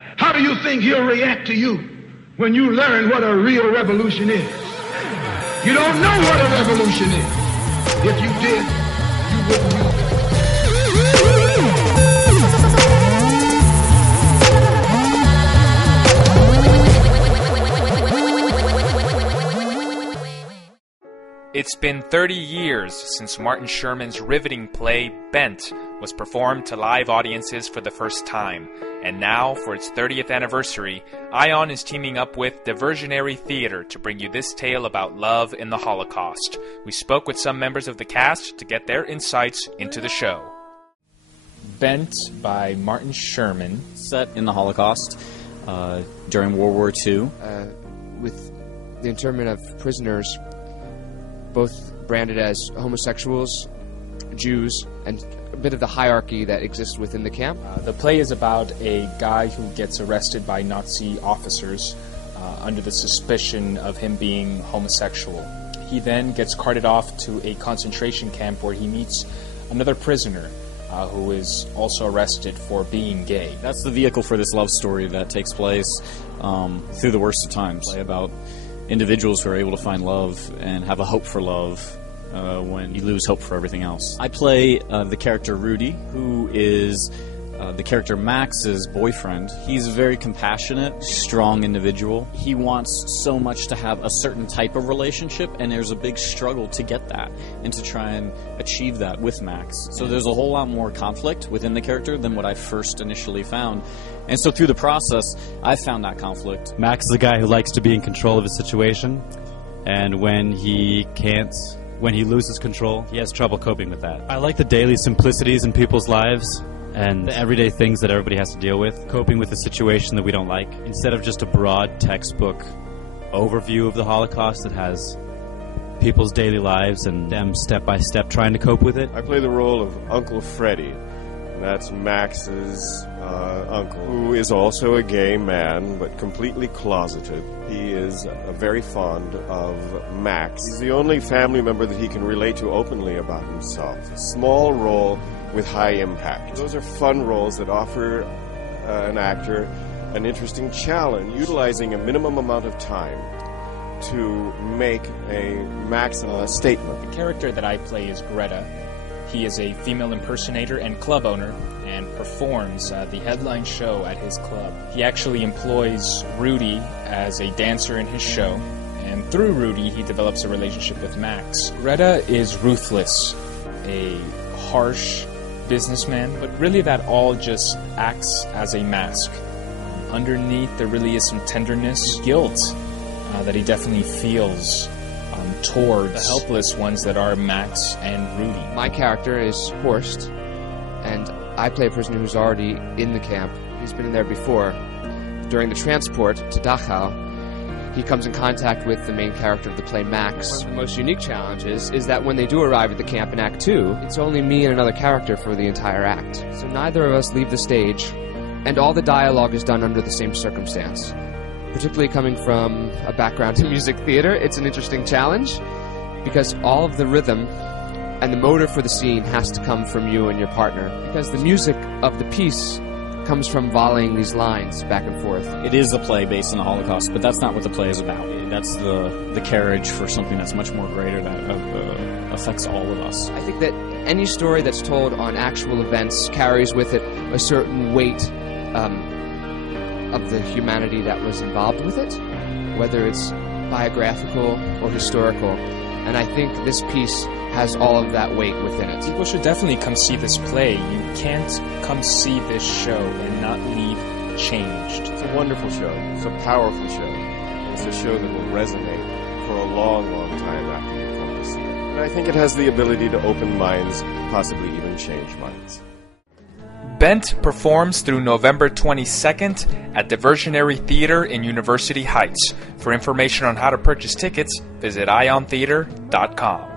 How do you think he'll react to you when you learn what a real revolution is? You don't know what a revolution is. If you did, you wouldn't use it. It's been 30 years since Martin Sherman's riveting play, Bent, was performed to live audiences for the first time. And now, for its 30th anniversary, ION is teaming up with Diversionary Theatre to bring you this tale about love in the Holocaust. We spoke with some members of the cast to get their insights into the show. Bent by Martin Sherman. Set in the Holocaust during World War II. With the internment of prisoners, both branded as homosexuals, Jews, and a bit of the hierarchy that exists within the camp. The play is about a guy who gets arrested by Nazi officers under the suspicion of him being homosexual. He then gets carted off to a concentration camp where he meets another prisoner who is also arrested for being gay. That's the vehicle for this love story that takes place through the worst of times. About individuals who are able to find love and have a hope for love when you lose hope for everything else. I play the character Rudy, who is the character Max's boyfriend. He's a very compassionate, strong individual. He wants so much to have a certain type of relationship, and there's a big struggle to get that and to try and achieve that with Max. So there's a whole lot more conflict within the character than what I first initially found. And so through the process, I found that conflict. Max is a guy who likes to be in control of his situation, and when he loses control, he has trouble coping with that. I like the daily simplicities in people's lives and the everyday things that everybody has to deal with, coping with a situation that we don't like, instead of just a broad textbook overview of the Holocaust that has people's daily lives and them step by step trying to cope with it. I play the role of Uncle Freddie. That's Max's uncle, who is also a gay man, but completely closeted. He is very fond of Max. He's the only family member that he can relate to openly about himself. It's a small role with high impact. Those are fun roles that offer an actor an interesting challenge, utilizing a minimum amount of time to make a maximum statement. The character that I play is Greta. He is a female impersonator and club owner and performs the headline show at his club. He actually employs Rudy as a dancer in his show, and through Rudy he develops a relationship with Max. Greta is ruthless, a harsh businessman, but really that all just acts as a mask. Underneath there really is some tenderness, guilt that he definitely feels towards the helpless ones that are Max and Rudy. My character is Horst, and I play a prisoner who's already in the camp. He's been in there before. During the transport to Dachau, he comes in contact with the main character of the play, Max. One of the most unique challenges is that when they do arrive at the camp in Act 2, it's only me and another character for the entire act. So neither of us leave the stage, and all the dialogue is done under the same circumstance. Particularly coming from a background in music theater, it's an interesting challenge because all of the rhythm and the motive for the scene has to come from you and your partner, because the music of the piece comes from volleying these lines back and forth. It is a play based on the Holocaust, but that's not what the play is about. That's the carriage for something that's much more greater that affects all of us. I think that any story that's told on actual events carries with it a certain weight of the humanity that was involved with it, whether it's biographical or historical. And I think this piece has all of that weight within it. People should definitely come see this play. You can't come see this show and not leave changed. It's a wonderful show. It's a powerful show. It's a show that will resonate for a long, long time after you come to see it. And I think it has the ability to open minds, possibly even change minds. Bent performs through November 22nd at Diversionary Theatre in University Heights. For information on how to purchase tickets, visit iontheatre.com.